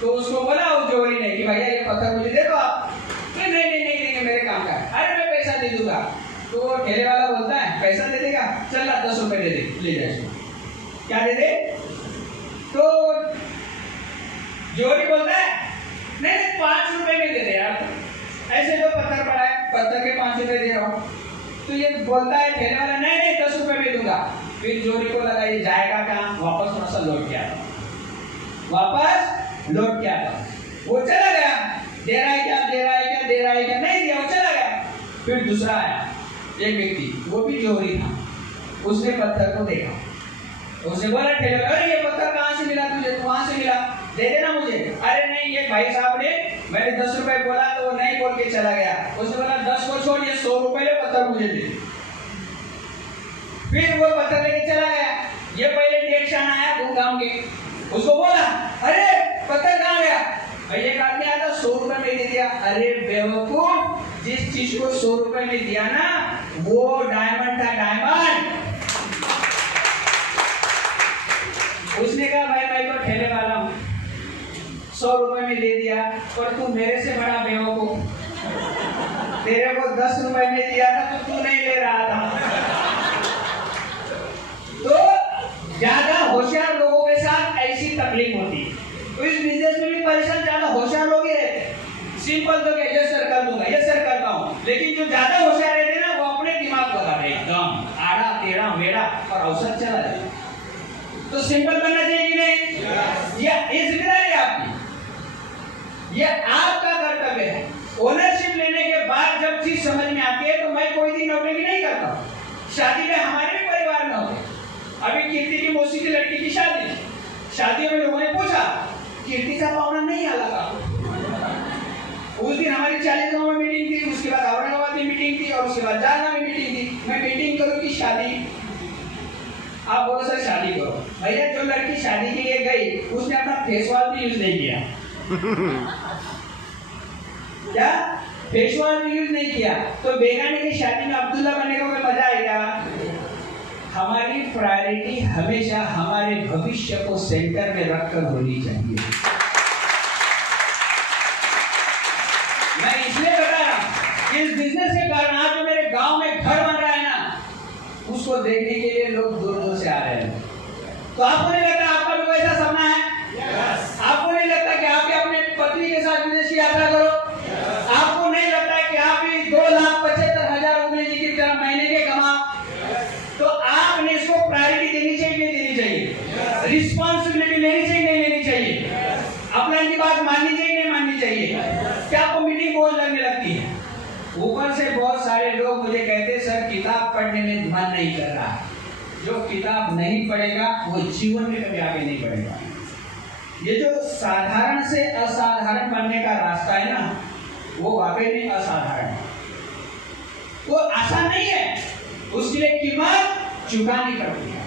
तो उसको बोला उस जोहरी ने कि भैया ये पत्थर मुझे दे दो आप। तो नहीं नहीं नहीं देंगे, मेरे काम का है। अरे मैं पैसा दे दूंगा। तो वो ठेले वाला बोलता है पैसा दे देगा, चल 10 रुपए दे दे, ले जाए इसको। क्या दे दे? तो जोहरी बोलता है नहीं नहीं 5 रुपए में दे दे यार, ऐसे तो पत्थर पड़ा है, पत्थर के 5 रुपए दे रहा हूँ। तो ये बोलता है ठेले वाला नहीं नहीं 10 रुपए में दूंगा। फिर जोहरी को लगा ये जाएगा कहाँ, वापस थोड़ा सा लौट के आता, वापस लौट के आता। वो चला गया, दे रहा है क्या, दे रहा है क्या, दे रहा है क्या, नहीं दिया, वो चला गया। फिर दूसरा आया एक व्यक्ति, वो भी जोहरी था, उसने पत्थर को देखा, उसने बोला ठेले वाला अरे ये पत्थर कहाँ से मिला तुझे? तो वहां से मिला, दे देना मुझे। अरे नहीं ये भाई साहब ने, मैंने 10 रुपए बोला तो वो नहीं बोल के चला गया। उसने बोला 10 को छोड़, ये 100 रुपए ले, पत्थर मुझे दे। फिर वो पत्थर लेके चला गया। ये पहले डेढ़ शान आया घूम घाम के, उसको बोला अरे पत्थर कहाँ गया? भाई एक आदमी आया था 100 रुपए में दे दिया। अरे बेवकूफ, जिस चीज को 100 रुपए में दिया ना वो डायमंड था, डायमंड। उसने कहा भाई मैं तो ठेले वाला हूँ, 100 रुपए में दे दिया, पर तू मेरे से बड़ा बेवकूफ, तेरे को 10 रुपए में दिया था तो तू नहीं ले रहा था। तो ज्यादा होशियार लोगों के साथ ऐसी तकलीफ होती है। तो इस बिजनेस में भी परेशान ज्यादा होशियार लोग ही रहते हैं। सिंपल तो क्या, यस सर कर दूंगा, यस सर करता हूँ, लेकिन जो ज्यादा होशियार रहते हैं ना वो अपने दिमाग लगा रहे एकदम आड़ा टेढ़ा मेढ़ा और अवसर चला जाए। तो सिंपल बनना चाहिए कि नहीं? ये जिम्मेदारी आपकी, ये आपका कर्तव्य है। ओनरशिप लेने के बाद जब चीज समझ में आती है तो मैं कोई दिन नौकरी नहीं करता। शादी में हमारे भी परिवार में होते, अभी कीर्ति की मौसी की लड़की की शादी, शादियों में लोगों ने पूछा कीर्ति का पावना नहीं लगा। उस दिन हमारी 40 गांव में मीटिंग थी, उसके बाद औरंगाबाद में मीटिंग थी और उसके बाद जालना में मीटिंग थी। मैं मीटिंग करूँ कि शादी? आप बोलो सर शादी करो। भैया जो लड़की शादी के लिए गई उसने अपना फेस वॉश भी यूज नहीं किया। क्या फेस वॉश भी यूज नहीं किया? तो बेगाने की शादी में अब्दुल्ला बनने का कोई मजा आएगा? हमारी प्रायोरिटी हमेशा हमारे भविष्य को सेंटर में रखकर होनी चाहिए। मैं इसलिए बता रहा हूं, इस बिजनेस के कारण आज जो मेरे गांव में घर बन रहा है ना, उसको देखने के लिए लोग दूर दूर से आ रहे हैं। तो आपको नहीं लगता आपका भी वैसा सपना है? आपको नहीं लगता कि आप भी अपने पत्नी के साथ विदेश की यात्रा करो? आपको नहीं लगता है कि आप भी 2,75,000 रुपए जी की तरह महीने के कमा? तो आपने इसको प्रायोरिटी देनी चाहिए, नहीं देनी चाहिए? रिस्पॉन्सिबिलिटी लेनी चाहिए, नहीं लेनी चाहिए? अपना की बात माननी चाहिए नहीं माननी चाहिए? क्या आपको मीटिंग बोझ लगने लगती है? ऊपर से बहुत सारे लोग मुझे कहते हैं सर किताब पढ़ने में मन नहीं कर रहा। जो किताब नहीं पढ़ेगा वो जीवन में कभी आगे नहीं बढ़ेगा। ये जो साधारण से असाधारण बनने का रास्ता है ना, वो वाकई में असाधारण है। वो आसान नहीं है, उसके लिए कीमत चुकानी पड़ती है।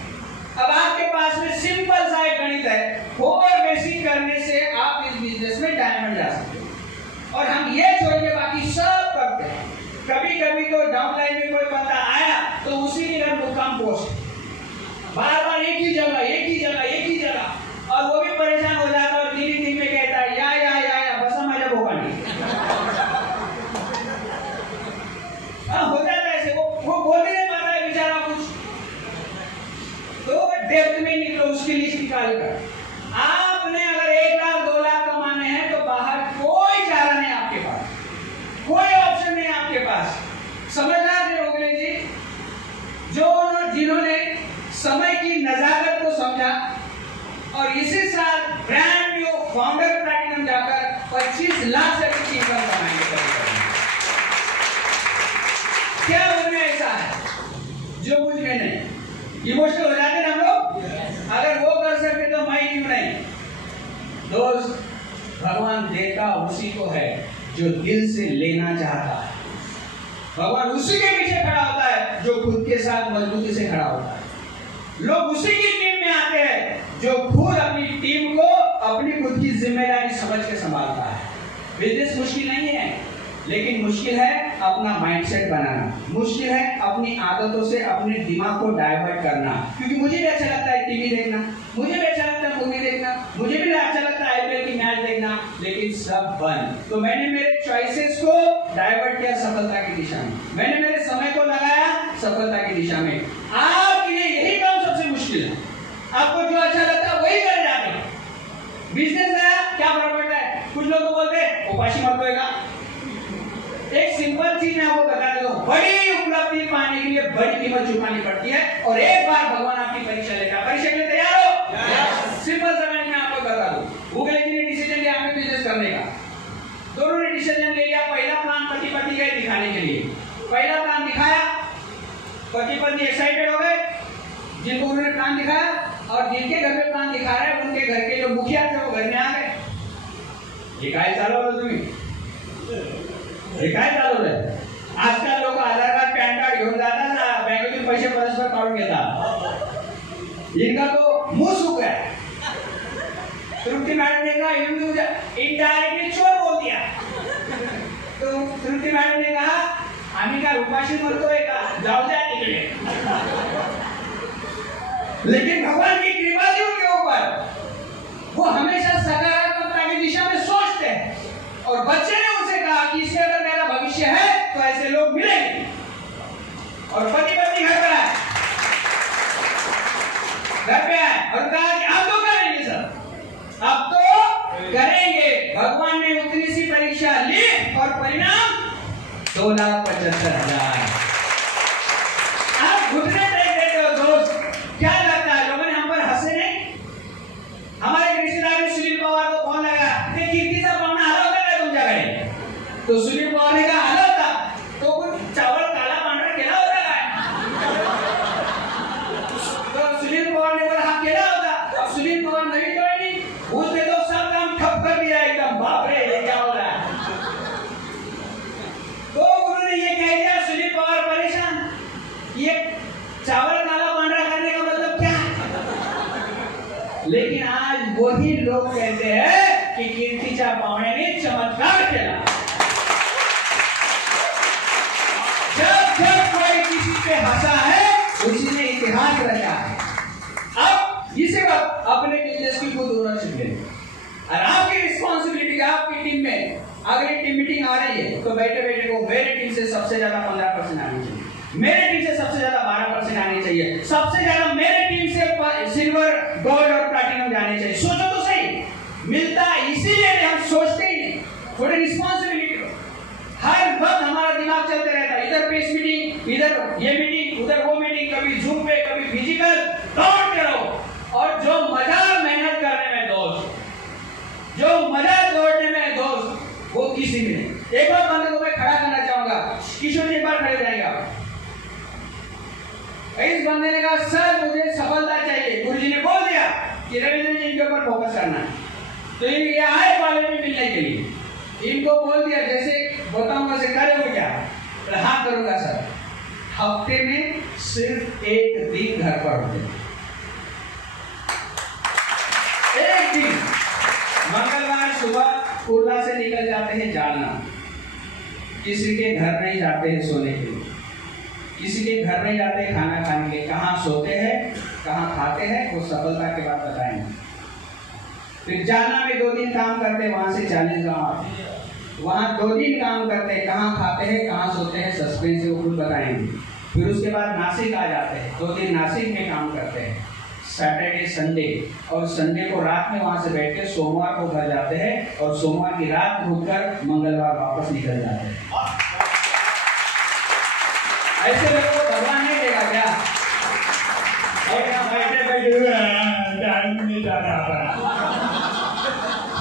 अब आपके पास में सिंपल सा एक गणित है, 4 बेसिक करने से आप इस बिजनेस में डायमंड जा सकते हो। और हम ये छोड़ के बाकी सब करते हैं। कभी कभी तो डाउनलाइन में कोई बंदा आया तो उसी के घर मुकाम पोस्ट, बार बार एक ही जगह, और वो भी परेशान हो जाता है और दिन में कहता है या बस मजा होगा नहीं। हो जाता है ऐसे, वो बोल नहीं पाता है बेचारा कुछ। तो डेप्थ में निकलो, उसकी लिस्ट निकाल कर। आपने अगर 1 लाख 2 लाख कमाने हैं तो बाहर कोई चारा नहीं आपके पास, कोई ऑप्शन नहीं आपके पास। समझदार थे रोगले जी, जिन्होंने समय की नजाकत को समझा और इसी साल ब्रांड न्यू फाउंडर प्लैटिनम जाकर 25 लाख से अधिक इनकम कमाएंगे। क्या उनमें ऐसा है जो मुझ में नहीं? इमोशनल हो जाते हैं हम लोग। अगर वो कर सकते तो मैं क्यों नहीं? दोस्त, भगवान देता उसी को है जो दिल से लेना चाहता है। भगवान उसी के पीछे खड़ा होता है जो खुद के साथ मजबूती से खड़ा होता है। लोग उसी की टीम में आते हैं जो खुद अपनी टीम को अपनी खुद की जिम्मेदारी समझ के संभालता है। बिजनेस मुश्किल नहीं है, लेकिन मुश्किल है अपना माइंडसेट बनाना, मुश्किल है अपनी आदतों से अपने दिमाग को डाइवर्ट करना। क्योंकि मुझे भी अच्छा लगता है टीवी देखना, मुझे भी अच्छा लगता है मूवी देखना, मुझे भी अच्छा लगता है आईपीएल की मैच देखना, लेकिन सब बंद। तो मैंने मेरे चॉइसेस को डाइवर्ट किया सफलता की दिशा में, मैंने मेरे समय को लगाया सफलता की दिशा में। आपके लिए यही काम सबसे मुश्किल है। आपको जो अच्छा लगता है वही कर जाते हैं। बिजनेस है क्या फर्क पड़ता है? कुछ लोग तो बोलते हैं उपाशी मत होएगा। एक सिंपल चीज मैं आपको बता देता हूं, बड़ी उपलब्धि पाने के लिए बड़ी कीमत चुकानी पड़ती है। और एक बार भगवान आपकी परीक्षा लेगा, परीक्षा के लिए तैयार हो? सिंपल समय में आपको बता दूं, गूगल जी ने डिसीजन लिया हमें बिजनेस करने का। दोनों ने डिसीजन ले लिया। पहला प्लान पति गए दिखाने के लिए, पहला प्लान दिखाया, पति एक्साइटेड हो गए जिनको उन्होंने प्लान दिखाया, और जिनके घर में प्लान दिखा रहे हैं उनके घर के जो मुखिया थे वो घर में आ गए। ये काय चालू हो तुम्ही, हे काय चालू आहे? आजकाल लोक आधार कार्ड पॅन कार्ड घेऊन जातात ना, बँकेतून पैसे परस्पर काढून घेतात। इनका तो मुंह सूख गया। तृप्ति मैडम ने कहा इनडायरेक्टली चोर बोल दिया। तो तृप्ति मैडम ने कहा आम्ही काय उपाशी मरतोय का, जाऊ द्या तिकडे। लेकिन भगवान की कृपा थी उनके ऊपर, वो हमेशा सकारात्मकता की दिशा में सोचते हैं। और बच्चे ने उनसे कहा कि इससे अगर मेरा भविष्य है तो ऐसे लोग मिलेंगे। और पति पत्नी घर पर आए, घर पे आए और कहा कि आप तो करेंगे सर, अब तो करेंगे। भगवान ने उतनी सी परीक्षा ली और परिणाम 2,75,000। आप घुटने टेक देते हो दोस्त। क्या लगता है लोगों ने हम पर हंसे नहीं? हमारे रिश्तेदार में सुनील पवार को कौन लगा कि कीर्तिचा पाहुणा आला होता का तुमच्याकडे? तो सुनील पवार ने कहा आला होता, तो कुछ चावल काला पांढरा केला होता काय? तो सुनील पवार ने बोला हाँ केला होता। अब सुनील पवार नवीन तो नहीं, उसने तो सब काम ठप कर दिया एकदम। बाप रे ये क्या हो रहा है? तो उन्होंने ये कह दिया सुनील पवार परेशान, ये चावल काला पांढरा करने का मतलब क्या? लेकिन आज वही लोग कहते हैं कि कीर्तिच्या पाहुण्याने चमत्कार केला। जब कोई किसी पे हंसा है उसी ने इतिहास रचा है। अब इसी वक्त अपने बिजनेस की खुद ओनरशिप ले, और आपकी रिस्पॉन्सिबिलिटी आपकी टीम में अगर एक टीम मीटिंग आ रही है तो बैठे बैठे को मेरे टीम से सबसे ज्यादा 15% आनी चाहिए, मेरे टीम से सबसे ज्यादा 12% आनी चाहिए, सबसे ज्यादा मेरे टीम से सिल्वर गोल्ड और प्लैटिनम जाने चाहिए। सोचो तो सही, मिलता इसीलिए हम सोचते ही नहीं। थोड़ी रिस्पॉन्सिबिलिटी लो। हर वक्त हमारा दिमाग चलते रहता है, इधर पेस मीटिंग, इधर ये मीटिंग, उधर वो मीटिंग, कभी जूम पे कभी फिजिकल, दौड़ते रहो। और जो मजा मेहनत करने में दोस्त, जो किसी में नहीं। एक बार बंदे को मैं खड़ा करना चाहूंगा, किशोर जी एक बार खड़े जाएंगे आप। इस बंदे ने कहा सर मुझे सफलता चाहिए, गुरु जी ने बोल दिया कि रविंद्र जी के ऊपर फोकस करना है, तो ये आए कॉलेज में मिलने के लिए, इनको बोल दिया जैसे बताऊंगा से करोगे क्या? हाँ करूंगा सर। हफ्ते में सिर्फ एक दिन घर पर होते, एक दिन मंगलवार सुबह कुर्ला से निकल जाते हैं जालना, किसी के घर नहीं जाते हैं सोने के लिए, किसी के घर नहीं जाते खाना खाने के, कहाँ सोते हैं कहाँ खाते हैं वो सफलता के बाद बताएंगे। फिर जालना में 2 दिन काम करते हैं, वहां से 40 गांव आते हैं, वहां 2 दिन काम करते हैं, कहाँ खाते हैं कहाँ सोते हैं सस्पेंस से वो खुद बताएंगे। फिर उसके बाद नासिक आ जाते हैं, 2 दिन नासिक में काम करते हैं, सैटरडे संडे, और संडे को रात में वहां से बैठ के सोमवार को घर जाते हैं और सोमवार की रात रुककर मंगलवार वापस निकल जाते हैं। ऐसे लोगों को भगवान नहीं देगा क्या?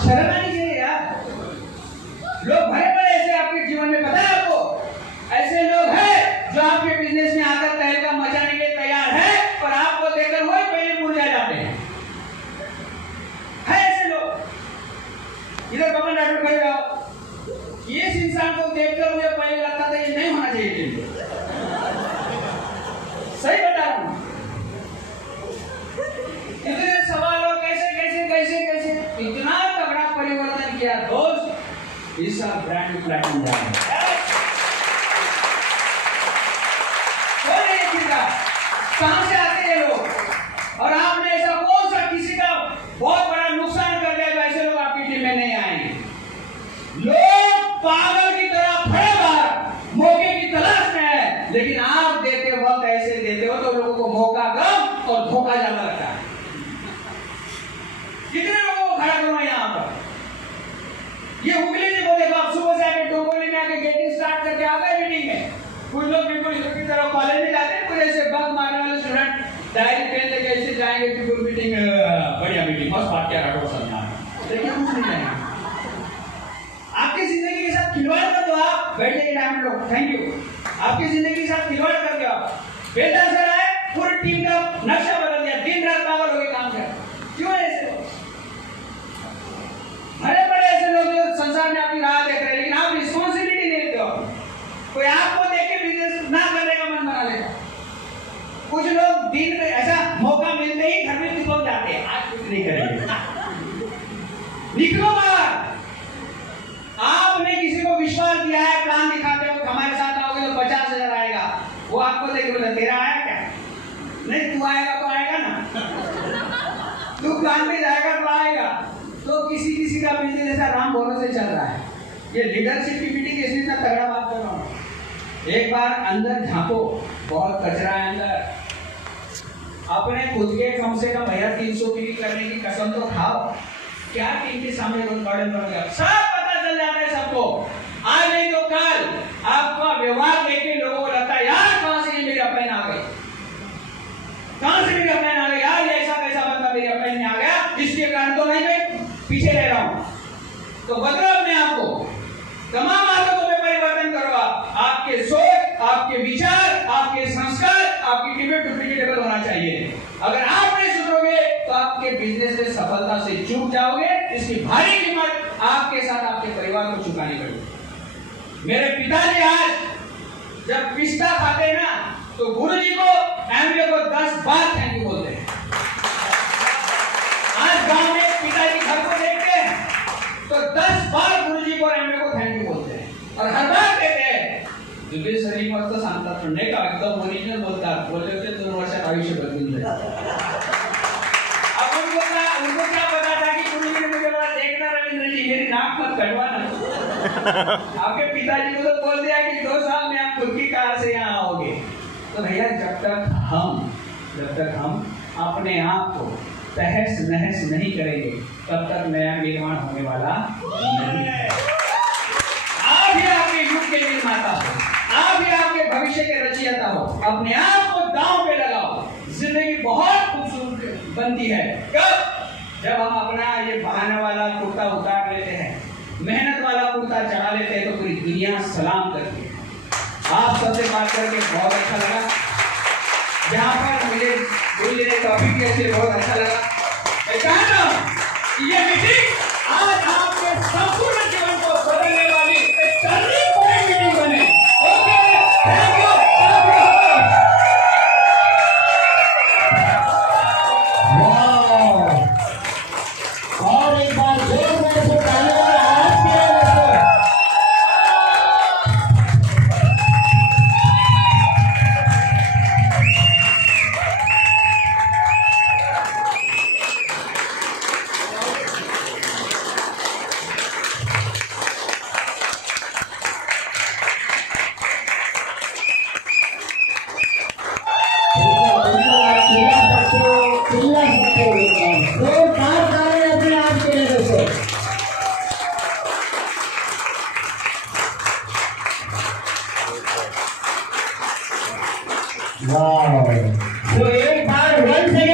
शर्म आनी चाहिए यार। लोग भरे पड़े ऐसे आपके जीवन में, पता है आपको? ऐसे लोग हैं जो आपके बिजनेस में आकर तहलका मचाने के लिए तैयार है, पर आपको देखकर वही पहले मुरझा जाते हैं। है ऐसे लोग। इधर कमल राठौर खड़े रहो, इस इंसान को देखकर मुझे पहले लगता था ये नहीं होना चाहिए टीम में। सही बता रहा हूं। इतने सवाल और कैसे कैसे कैसे कैसे इतना तगड़ा परिवर्तन किया दोस्त, इस साल ब्रांड प्लेटिनम जा रहा है। कहां से आते हैं लोग? और आपने ऐसा कौन सा किसी का बहुत बड़ा नुकसान कर दिया जो ऐसे लोग आपकी टीम में नहीं आएंगे? लोग पागल की तरह खड़े बाहर मौके की तलाश में है, लेकिन आप देते वक्त ऐसे देते हो तो लोगों को मौका कम और धोखा ज्यादा लगता है। कितने लोगों को खड़ा करो यहाँ पर? ये हुगली जी बोले आप सुबह से आके डोंगोली में आके गेटिंग स्टार्ट करके आ गए मीटिंग में। कुछ लोग बिल्कुल इधर की तरफ कॉलेज में जाते हैं, कुछ ऐसे बंक मारने वाले स्टूडेंट डायरी पेन लेके ऐसे जाएंगे बिल्कुल मीटिंग, बढ़िया मीटिंग बस बात क्या राठौर समझा, लेकिन कुछ नहीं जाएंगे। आपकी जिंदगी के साथ खिलवाड़ कर दो आप, बैठ जाइए डायमंड लोग, थैंक यू। आपकी जिंदगी के साथ खिलवाड़ कर दो आप, बेटा सर आए पूरी टीम का नक्शा बदल दिया, दिन रात पागल हो गए काम कर। क्यों है ऐसे लोग? बड़े बड़े ऐसे लोग जो संसार में आपकी राह देख रहे हैं, लेकिन आप रिस्पॉन्सिबिलिटी नहीं लेते हो। कोई आपको देख के बिजनेस ना करने का मन बना लेगा। कुछ लोग दिन में ऐसा मौका मिलते ही घर में निकल जाते हैं, आज कुछ नहीं करेंगे। निकलो बाहर। आपने किसी को विश्वास दिया है, प्लान दिखाते हो हमारे साथ आओगे तो 50,000 आएगा, वो आपको देख बोले तेरा आया क्या? नहीं, तू आएगा तो आएगा ना, तू प्लान में जाएगा तो आएगा। तो किसी किसी का बिजनेस ऐसा राम भरोसे चल रहा है। ये लीडरशिप की मीटिंग इसलिए इतना तगड़ा बात कर रहा हूँ। एक बार अंदर झांको, बहुत कचरा है अंदर। अपने खुद के कम से कम 300 की करने की कसम तो खाओ। क्या टीम के सामने रोल मॉडल बन गया, सब पता चल जाता है सबको। आज नहीं तो कल आपका व्यवहार देखे लोगों को लगता है यार कहां से ये मेरी अपलाइन आ गई, कहां से मेरी अपलाइन आ गई, यार ये ऐसा कैसा बंदा मेरी अपलाइन में आ गया, इसके कारण तो नहीं मैं पीछे रह रहा हूं। तो बदलो अपने आप को, तमाम आदतों में परिवर्तन करो। आपके सोच, आपके विचार, आपके संस्कार, आपकी टीम डुप्लीकेटेबल होना चाहिए। अगर आप नहीं सुधरोगे तो आपके बिजनेस में सफलता से चूक जाओगे, इसकी भारी कीमत आपके साथ आपके परिवार को चुकानी पड़ेगी। मेरे पिताजी आज जब पिस्ता खाते ना तो गुरुजी को एमबीए को 10 बार थैंक यू बोलते हैं। आज गांव में पिताजी घर को देखते हैं तो 10 बार गुरुजी को एमबीए को थैंक यू बोलते हैं, और हर बार कहते हैं जुबे शरीफ मस्त सांगतात पण नाही का, एकदम ओरिजिनल बोलतात, बोलले होते 2 वर्षात आयुष्य बदलून जाईल। अब उनको क्या पता था कि गुरुजी ने मुझे बोला देखना रविंद्र जी मेरी नाक मत कटवाना। आपके पिताजी को तो बोल दिया कि 2 साल में आप खुद की कार से यहाँ आओगे। तो भैया जब तक हम अपने आप को तहस नहस नहीं करेंगे तब तक नया निर्माण होने वाला नहीं है। आप ही आपके युग के निर्माता हो, आप ही आपके भविष्य के रचयिता हो। अपने आप को दांव पे लगाओ, जिंदगी बहुत खूबसूरत बनती है। कब? जब हम अपना ये बहाने वाला कुर्ता उतार लेते हैं, मेहनत वाला कुर्ता चढ़ा बात करके बहुत अच्छा लगा। यहाँ पर मुझे गुरु जी ने टॉपिक दिया, इसलिए बहुत अच्छा लगा। मैं चाहता हूँ कि ये मीटिंग आज आपके संपूर्ण जीवन को बदलने वाली एक टर्निंग पॉइंट मीटिंग बने। Okay, thank you. और एक बार जोर से तालियां और हाथ मिलाएं सबको। Wow. So एक बार once again